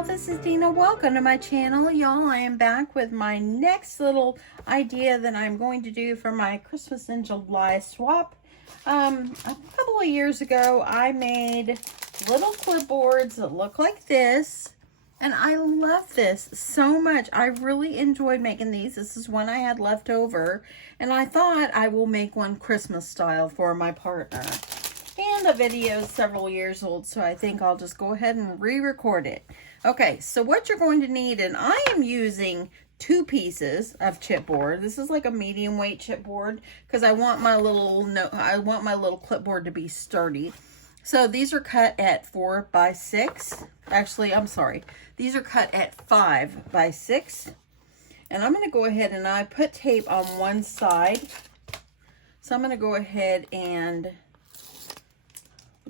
y'all, this is Dina. Welcome to my channel, y'all. I am back with my next little idea that I'm going to do for my Christmas in July swap. A couple of years ago, I made little clipboards that look like this, and I love this so much. I really enjoyed making these. This is one I had left over, and I thought I will make one Christmas style for my partner. And the video is several years old, so I think I'll just go ahead and re-record it. Okay, so what you're going to need, and I am using 2 pieces of chipboard. This is like a medium weight chipboard because I want my little clipboard to be sturdy. So these are cut at 4 by 6. Actually, I'm sorry. These are cut at 5 by 6. And I'm going to go ahead and I put tape on one side. So I'm going to go ahead and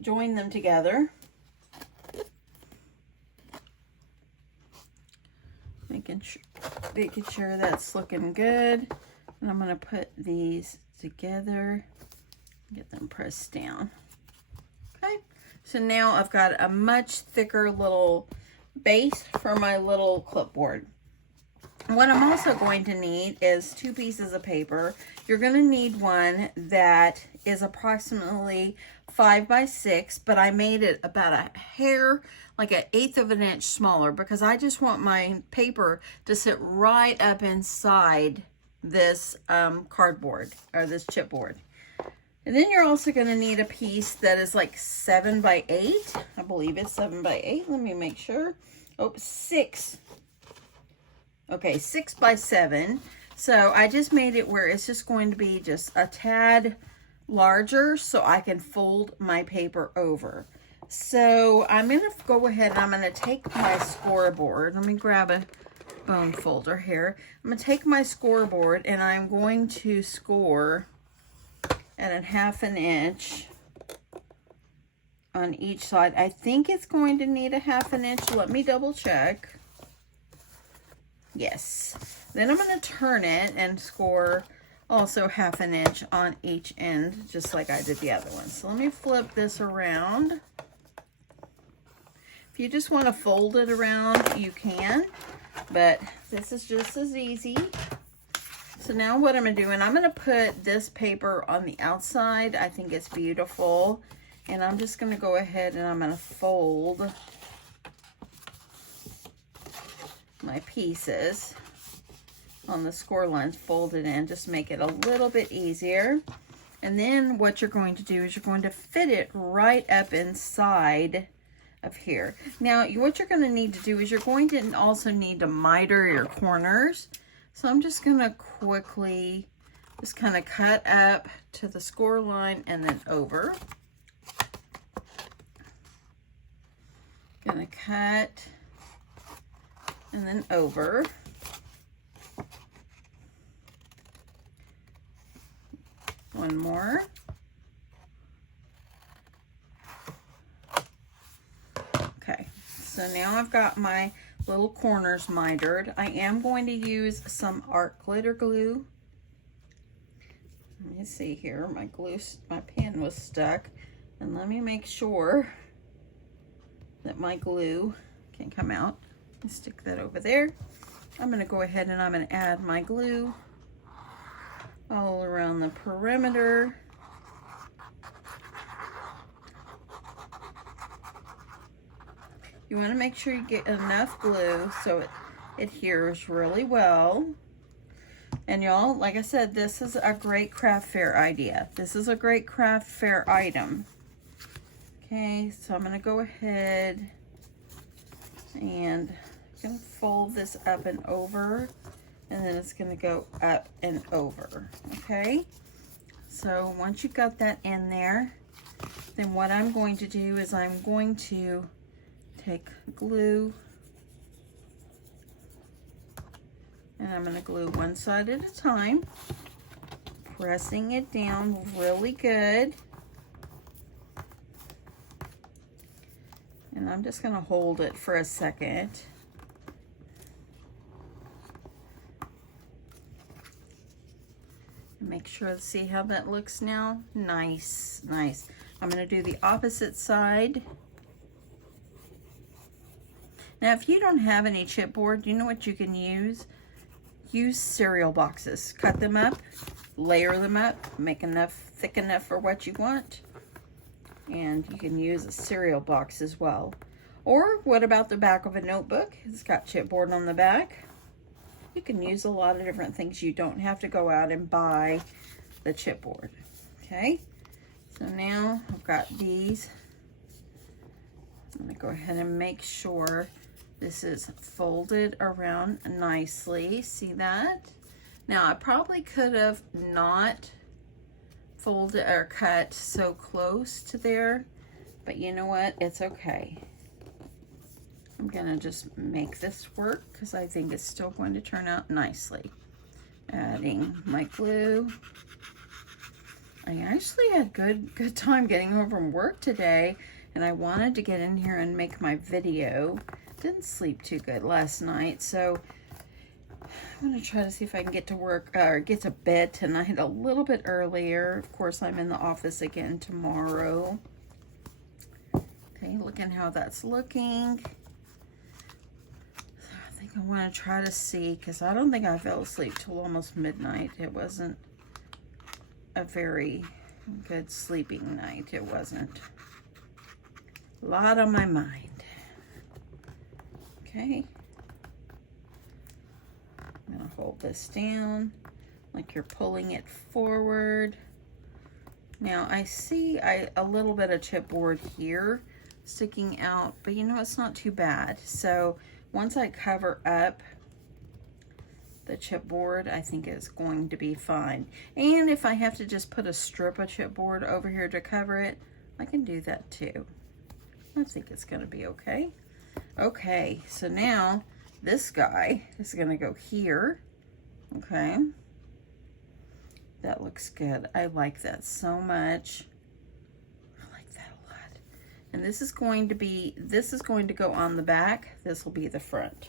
join them together, making sure that's looking good. And I'm going to put these together, get them pressed down. Okay, so now I've got a much thicker little base for my little clipboard. What I'm also going to need is 2 pieces of paper. You're going to need one that is approximately 5 by 6, but I made it about a hair, like 1/8 of an inch smaller, because I just want my paper to sit right up inside this cardboard or this chipboard. And then you're also going to need a piece that is like 7 by 8. I believe it's 7 by 8. Let me make sure. Oh, 6. Okay, 6 by 7. So I just made it where it's just going to be just a tad larger so I can fold my paper over. So I'm going to go ahead and I'm going to take my scoreboard. Let me grab a bone folder here. I'm going to take my scoreboard and I'm going to score at a 1/2 inch on each side. I think it's going to need a 1/2 inch. Let me double check. Yes. Then I'm going to turn it and score also 1/2 inch on each end, just like I did the other one. So let me flip this around. If you just want to fold it around, you can, but this is just as easy. So now what I'm going to do, and I'm going to put this paper on the outside. I think it's beautiful. And I'm just going to go ahead and I'm going to fold my pieces on the score lines, fold it in, just make it a little bit easier. And then what you're going to do is you're going to fit it right up inside of here. Now what you're going to need to do is you're going to also need to miter your corners. So I'm just going to quickly just kind of cut up to the score line and then over. Gonna cut and then over. One more. Okay, so now I've got my little corners mitered. I am going to use some art glitter glue. Let me see here, my pen was stuck. And let me make sure that my glue can come out. Let's stick that over there. I'm going to go ahead and I'm going to add my glue all around the perimeter. You want to make sure you get enough glue so it adheres really well. And y'all, like I said, this is a great craft fair idea. This is a great craft fair item. Okay, so I'm going to go ahead and I'm going to fold this up and over, and then it's going to go up and over. Okay, so once you've got that in there, then what I'm going to do is I'm going to take glue and I'm going to glue one side at a time, pressing it down really good. And I'm just going to hold it for a second. Make sure to see how that looks now. Nice, nice. I'm going to do the opposite side. Now, if you don't have any chipboard, you know what you can use? Use cereal boxes. Cut them up, layer them up, make enough, thick enough for what you want. And you can use a cereal box as well. Or what about the back of a notebook? It's got chipboard on the back. You can use a lot of different things. You don't have to go out and buy the chipboard. Okay, so now I've got these. I'm gonna go ahead and make sure this is folded around nicely. See that? Now I probably could have not folded or cut so close to there, but you know what? It's okay. I'm gonna just make this work because I think it's still going to turn out nicely. Adding my glue. I actually had good time getting home from work today, and I wanted to get in here and make my video. Didn't sleep too good last night, so I'm gonna try to see if I can get to work or get to bed tonight a little bit earlier. Of course, I'm in the office again tomorrow. Okay, looking how that's looking. I think I want to try to see, because I don't think I fell asleep till almost midnight. It wasn't a very good sleeping night. It wasn't. A lot on my mind. Okay. I'm going to hold this down like you're pulling it forward. Now I see a little bit of chipboard here sticking out, but you know, it's not too bad. So once I cover up the chipboard, I think it's going to be fine. And if I have to just put a strip of chipboard over here to cover it, I can do that too. I think it's going to be okay. Okay, so now this guy is going to go here. Okay. That looks good. I like that so much. I like that a lot. And this is going to go on the back. This will be the front.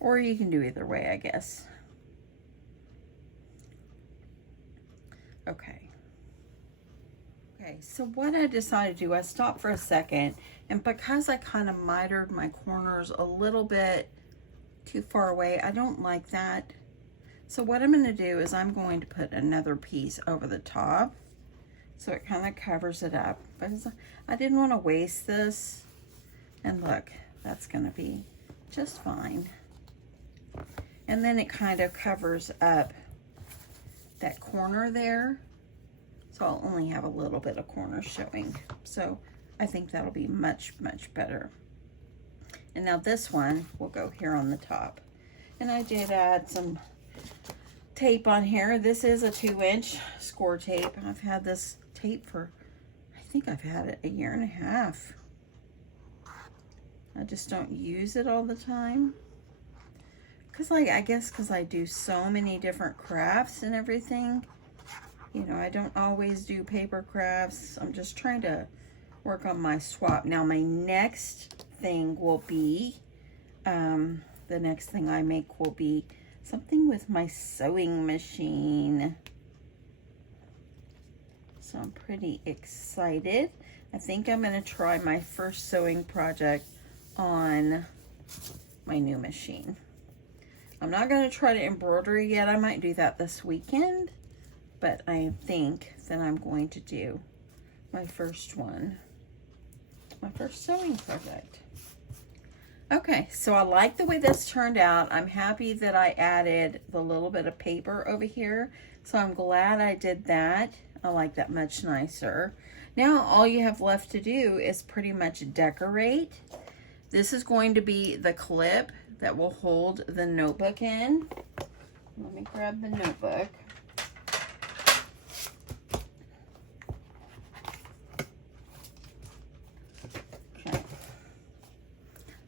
Or you can do either way, I guess. Okay. Okay, so what I decided to do, I stopped for a second, and because I kind of mitered my corners a little bit too far away, I don't like that. So what I'm going to do is I'm going to put another piece over the top so it kind of covers it up, because I didn't want to waste this. And look, that's going to be just fine. And then it kind of covers up that corner there. So I'll only have a little bit of corner showing. So I think that'll be much, much better. And now this one will go here on the top. And I did add some tape on here. This is a 2-inch score tape. I've had this tape for, I think I've had it 1.5 years. I just don't use it all the time. Cause I guess because I do so many different crafts and everything. You know, I don't always do paper crafts. I'm just trying to work on my swap. Now my next thing will be, the next thing I make will be something with my sewing machine. So I'm pretty excited. I think I'm gonna try my first sewing project on my new machine. I'm not gonna try to embroidery yet. I might do that this weekend. But I think that I'm going to do my first one, my first sewing project. Okay, so I like the way this turned out. I'm happy that I added the little bit of paper over here. So I'm glad I did that. I like that much nicer. Now all you have left to do is pretty much decorate. This is going to be the clip that will hold the notebook in. Let me grab the notebook.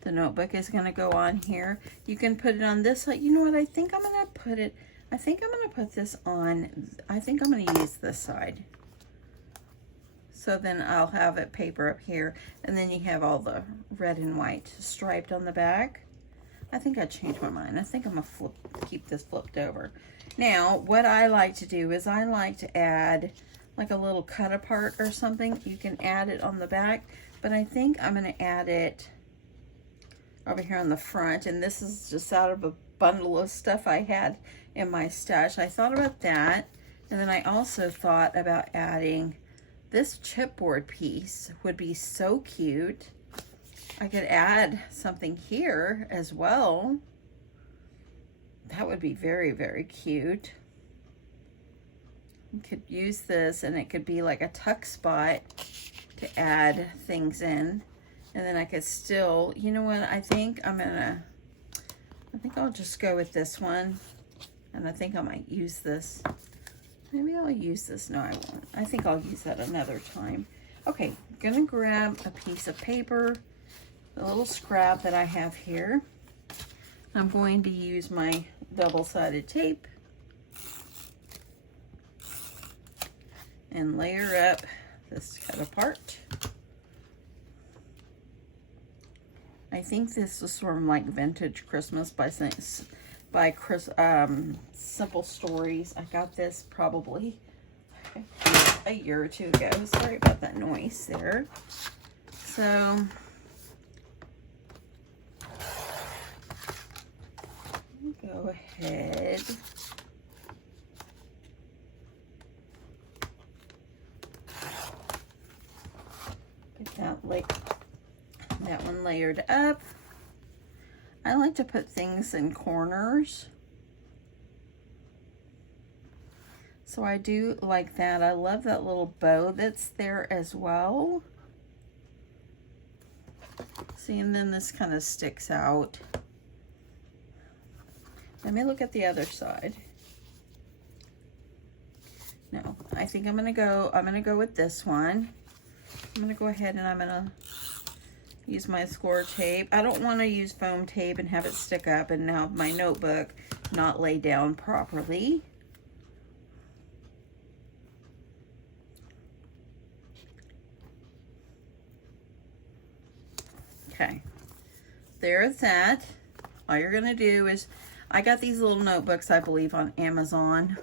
The notebook is going to go on here. You can put it on this side. You know what? I think I'm going to put it, I think I'm going to put this on, I think I'm going to use this side. So then I'll have it paper up here. And then you have all the red and white striped on the back. I think I changed my mind. I think I'm going to keep this flipped over. Now, what I like to do is I like to add like a little cut apart or something. You can add it on the back. But I think I'm going to add it over here on the front. And this is just out of a bundle of stuff I had in my stash. I thought about that. And then I also thought about adding this chipboard piece. Would be so cute. I could add something here as well. That would be very, very cute. You could use this and it could be like a tuck spot to add things in. And then I could still, you know what, I think I'll just go with this one. And I think I might use this. Maybe I'll use this. No, I won't. I think I'll use that another time. Okay, I'm gonna grab a piece of paper, the little scrap that I have here. I'm going to use my double-sided tape and layer up this cut apart. I think this is from like Vintage Christmas by Simple Stories. I got this probably a year or two ago. Sorry about that noise there. So go ahead. Get that one layered up. I like to put things in corners. So I do like that. I love that little bow that's there as well. See, and then this kind of sticks out. Let me look at the other side. No, I think I'm gonna go with this one. I'm gonna go ahead and I'm gonna use my score tape. I don't want to use foam tape and have it stick up and now my notebook not lay down properly. Okay, there's that. All you're gonna do is, I got these little notebooks, I believe, on Amazon.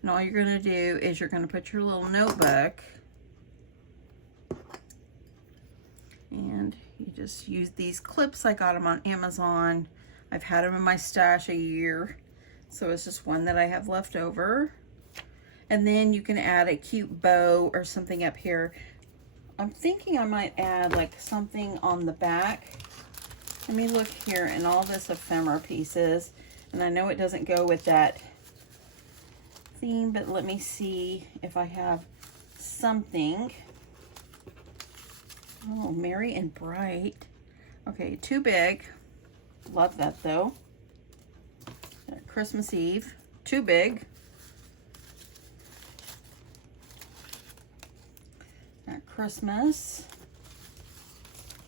And all you're gonna do is you're gonna put your little notebook and you just use these clips. I got them on Amazon. I've had them in my stash a year. So it's just one that I have left over. And then you can add a cute bow or something up here. I'm thinking I might add like something on the back. Let me look here in all this ephemera pieces. And I know it doesn't go with that theme, but let me see if I have something. Oh, Merry and Bright. Okay, too big. Love that though. Christmas Eve. Too big. At Christmas.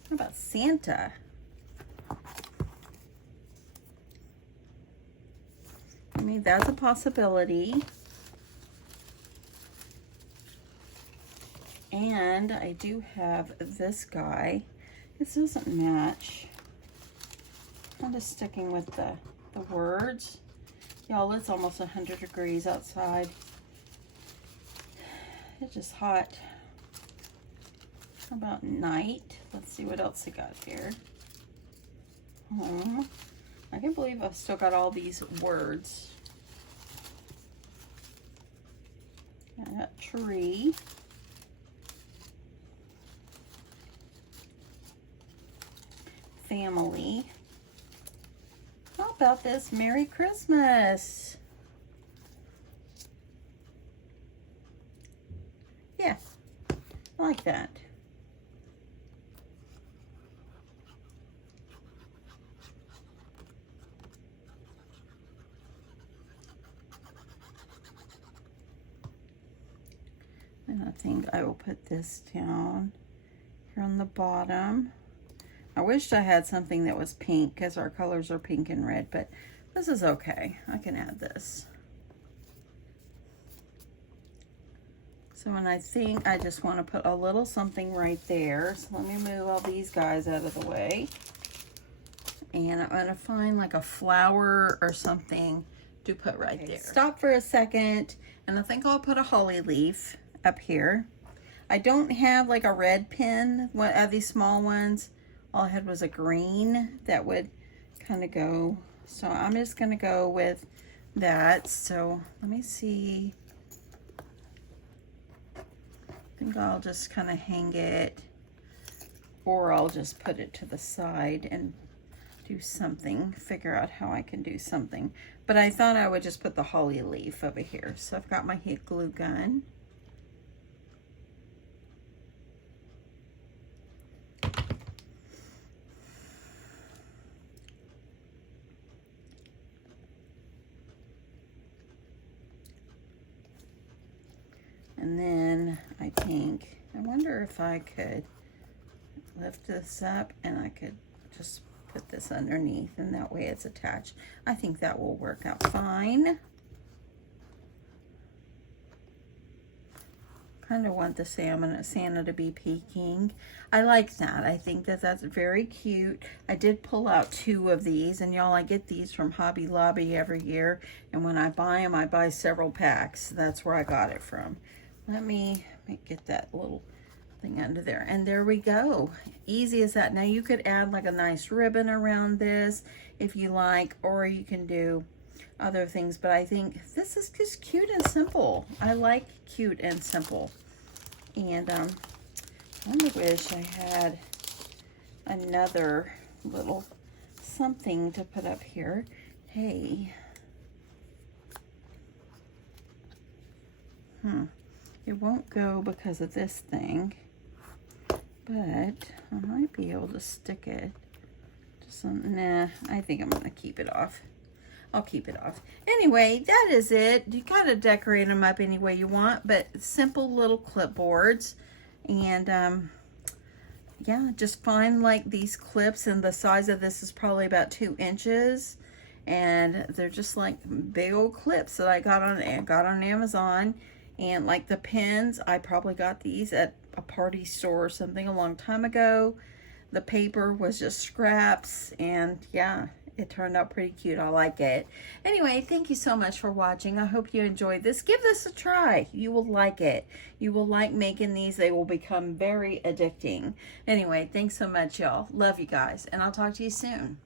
How about Santa? I mean, that's a possibility. And I do have this guy. This doesn't match. I'm just sticking with the words. Y'all, it's almost 100 degrees outside. It's just hot. How about night? Let's see what else I got here. Home. I can't believe I've still got all these words. I got tree. Family. How about this? Merry Christmas. Yeah, I like that. And I think I will put this down here on the bottom. I wished I had something that was pink because our colors are pink and red, but this is okay. I can add this. So, and I think I just want to put a little something right there. So let me move all these guys out of the way. And I'm going to find like a flower or something to put right there. Stop for a second, and I think I'll put a holly leaf up here. I don't have like a red pin, one of these small ones, all I had was a green that would kind of go. So I'm just going to go with that. So let me see. I think I'll just kind of hang it, or I'll just put it to the side and do something, figure out how I can do something. But I thought I would just put the holly leaf over here. So I've got my heat glue gun. And then I think, I wonder if I could lift this up and I could just put this underneath, and that way it's attached. I think that will work out fine. Kind of want the Santa to be peeking. I like that. I think that that's very cute. I did pull out 2 of these, and y'all, I get these from Hobby Lobby every year, and when I buy them, I buy several packs. That's where I got it from. Let me get that little thing under there, and there we go. Easy as that. Now you could add like a nice ribbon around this if you like, or you can do other things, but I think this is just cute and simple. I like cute and simple. And I kind of wish I had another little something to put up here. Hey, it won't go because of this thing, but I might be able to stick it to some. Nah, I think I'm gonna keep it off. I'll keep it off. Anyway, that is it. You gotta decorate them up any way you want, but simple little clipboards. And yeah, just find like these clips, and the size of this is probably about 2 inches. And they're just like big old clips that I got on Amazon. And like the pins, I probably got these at a party store or something a long time ago. The paper was just scraps, and yeah, it turned out pretty cute. I like it. Anyway, thank you so much for watching. I hope you enjoyed this. Give this a try. You will like it. You will like making these. They will become very addicting. Anyway, thanks so much, y'all. Love you guys, and I'll talk to you soon.